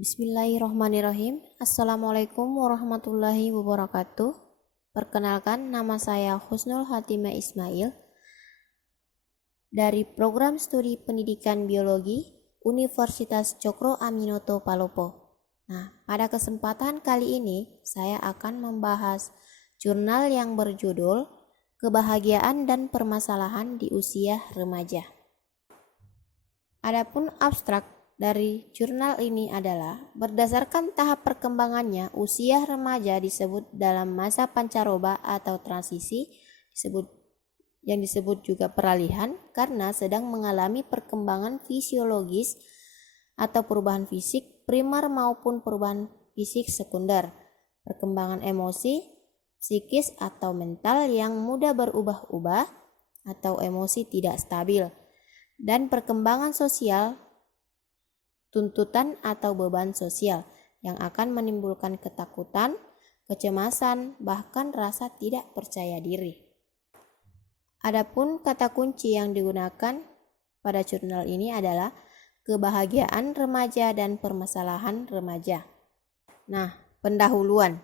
Bismillahirrahmanirrahim. Assalamualaikum warahmatullahi wabarakatuh. Perkenalkan, nama saya Husnul Hatimah Ismail dari Program Studi Pendidikan Biologi Universitas Cokro Aminoto Palopo. Pada kesempatan kali ini saya akan membahas jurnal yang berjudul Kebahagiaan dan Permasalahan di Usia Remaja. Adapun abstrak dari jurnal ini adalah berdasarkan tahap perkembangannya, usia remaja disebut dalam masa pancaroba atau transisi, yang disebut juga peralihan karena sedang mengalami perkembangan fisiologis atau perubahan fisik primer maupun perubahan fisik sekunder, perkembangan emosi, psikis atau mental yang mudah berubah-ubah atau emosi tidak stabil, dan perkembangan sosial, tuntutan atau beban sosial yang akan menimbulkan ketakutan, kecemasan, bahkan rasa tidak percaya diri. Adapun kata kunci yang digunakan pada jurnal ini adalah kebahagiaan remaja dan permasalahan remaja. Pendahuluan.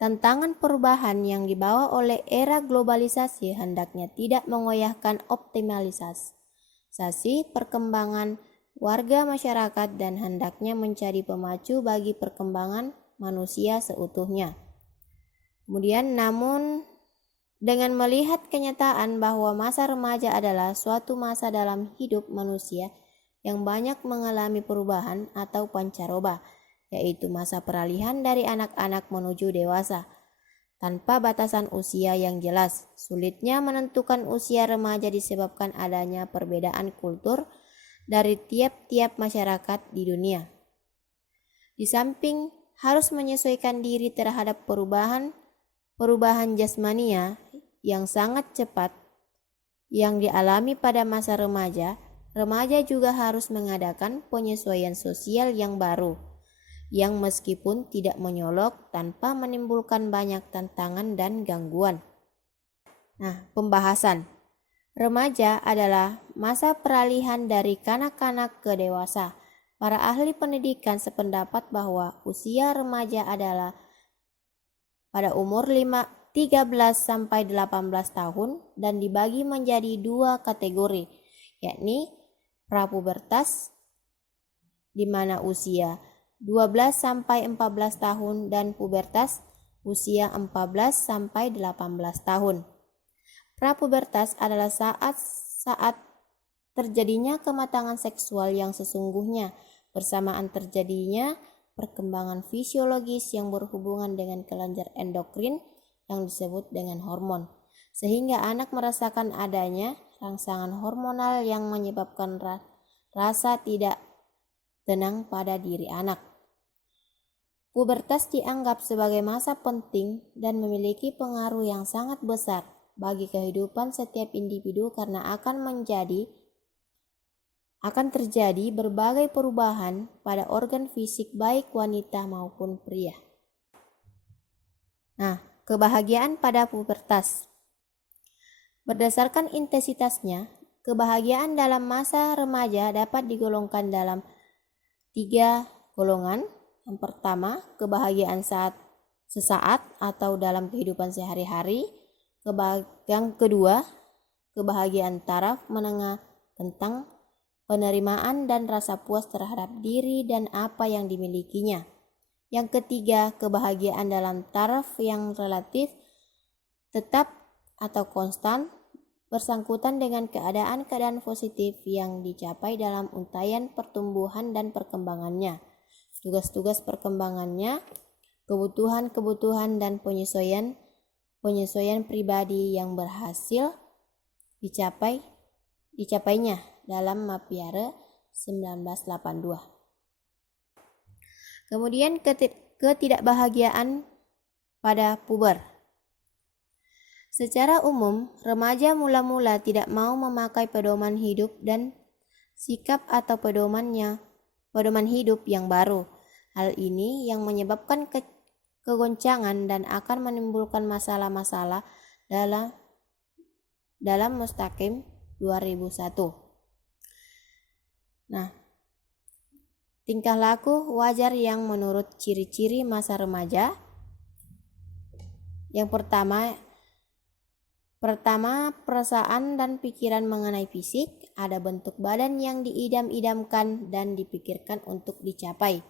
Tantangan perubahan yang dibawa oleh era globalisasi hendaknya tidak mengoyahkan optimalisasi perkembangan warga masyarakat dan hendaknya menjadi pemacu bagi perkembangan manusia seutuhnya. Kemudian, namun dengan melihat kenyataan bahwa masa remaja adalah suatu masa dalam hidup manusia yang banyak mengalami perubahan atau pancaroba, yaitu masa peralihan dari anak-anak menuju dewasa, tanpa batasan usia yang jelas. Sulitnya menentukan usia remaja disebabkan adanya perbedaan kultur dari tiap-tiap masyarakat di dunia. Di samping harus menyesuaikan diri terhadap perubahan jasmania yang sangat cepat yang dialami pada masa remaja, remaja juga harus mengadakan penyesuaian sosial yang baru, yang meskipun tidak menyolok tanpa menimbulkan banyak tantangan dan gangguan. Pembahasan. Remaja adalah masa peralihan dari kanak-kanak ke dewasa. Para ahli pendidikan sependapat bahwa usia remaja adalah pada umur 13 sampai 18 tahun dan dibagi menjadi dua kategori, yakni prapubertas di mana usia 12 sampai 14 tahun dan pubertas usia 14 sampai 18 tahun. Prapubertas adalah saat terjadinya kematangan seksual yang sesungguhnya, bersamaan terjadinya perkembangan fisiologis yang berhubungan dengan kelenjar endokrin yang disebut dengan hormon, sehingga anak merasakan adanya rangsangan hormonal yang menyebabkan rasa tidak tenang pada diri anak. Pubertas dianggap sebagai masa penting dan memiliki pengaruh yang sangat besar bagi kehidupan setiap individu karena akan terjadi berbagai perubahan pada organ fisik baik wanita maupun pria. Kebahagiaan pada pubertas. Berdasarkan intensitasnya, kebahagiaan dalam masa remaja dapat digolongkan dalam 3 golongan. Yang pertama, kebahagiaan sesaat atau dalam kehidupan sehari-hari. Yang kedua, kebahagiaan taraf menengah tentang penerimaan dan rasa puas terhadap diri dan apa yang dimilikinya. Yang ketiga, kebahagiaan dalam taraf yang relatif tetap atau konstan bersangkutan dengan keadaan-keadaan positif yang dicapai dalam untaian pertumbuhan dan perkembangannya, tugas-tugas perkembangannya, kebutuhan-kebutuhan dan penyesuaian pribadi yang berhasil dicapainya dalam Mapiare 1982. Kemudian ketidakbahagiaan pada puber. Secara umum, remaja mula-mula tidak mau memakai pedoman hidup dan sikap atau pedoman hidup yang baru. Hal ini yang menyebabkan kegoncangan dan akan menimbulkan masalah-masalah dalam Mustaqim 2001. tingkah laku wajar yang menurut ciri-ciri masa remaja. Yang pertama, perasaan dan pikiran mengenai fisik. Ada bentuk badan yang diidam-idamkan dan dipikirkan untuk dicapai.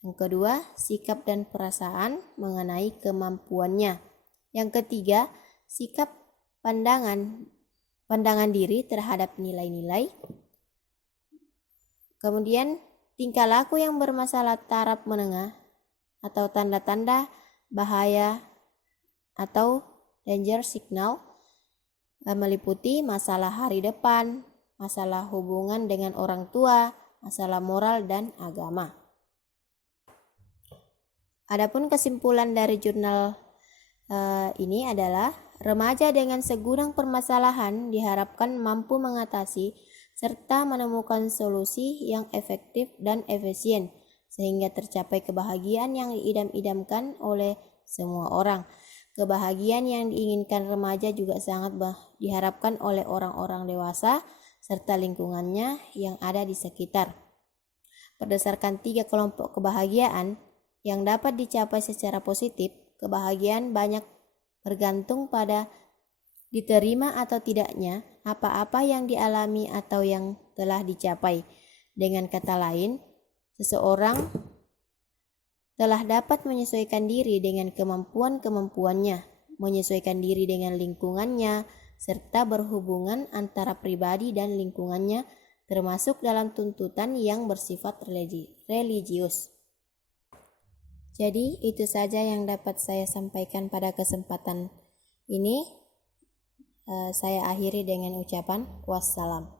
Yang kedua, sikap dan perasaan mengenai kemampuannya. Yang ketiga, sikap pandangan diri terhadap nilai-nilai. Kemudian, tingkah laku yang bermasalah taraf menengah atau tanda-tanda bahaya atau danger signal meliputi masalah hari depan, masalah hubungan dengan orang tua, masalah moral dan agama. Adapun kesimpulan dari jurnal ini adalah remaja dengan segudang permasalahan diharapkan mampu mengatasi serta menemukan solusi yang efektif dan efisien sehingga tercapai kebahagiaan yang diidam-idamkan oleh semua orang. Kebahagiaan yang diinginkan remaja juga sangat diharapkan oleh orang-orang dewasa serta lingkungannya yang ada di sekitar. Berdasarkan 3 kelompok kebahagiaan yang dapat dicapai secara positif, kebahagiaan banyak bergantung pada diterima atau tidaknya apa-apa yang dialami atau yang telah dicapai. Dengan kata lain, seseorang telah dapat menyesuaikan diri dengan kemampuan-kemampuannya, menyesuaikan diri dengan lingkungannya, serta berhubungan antara pribadi dan lingkungannya, termasuk dalam tuntutan yang bersifat religius. Jadi, itu saja yang dapat saya sampaikan pada kesempatan ini. Saya akhiri dengan ucapan wassalam.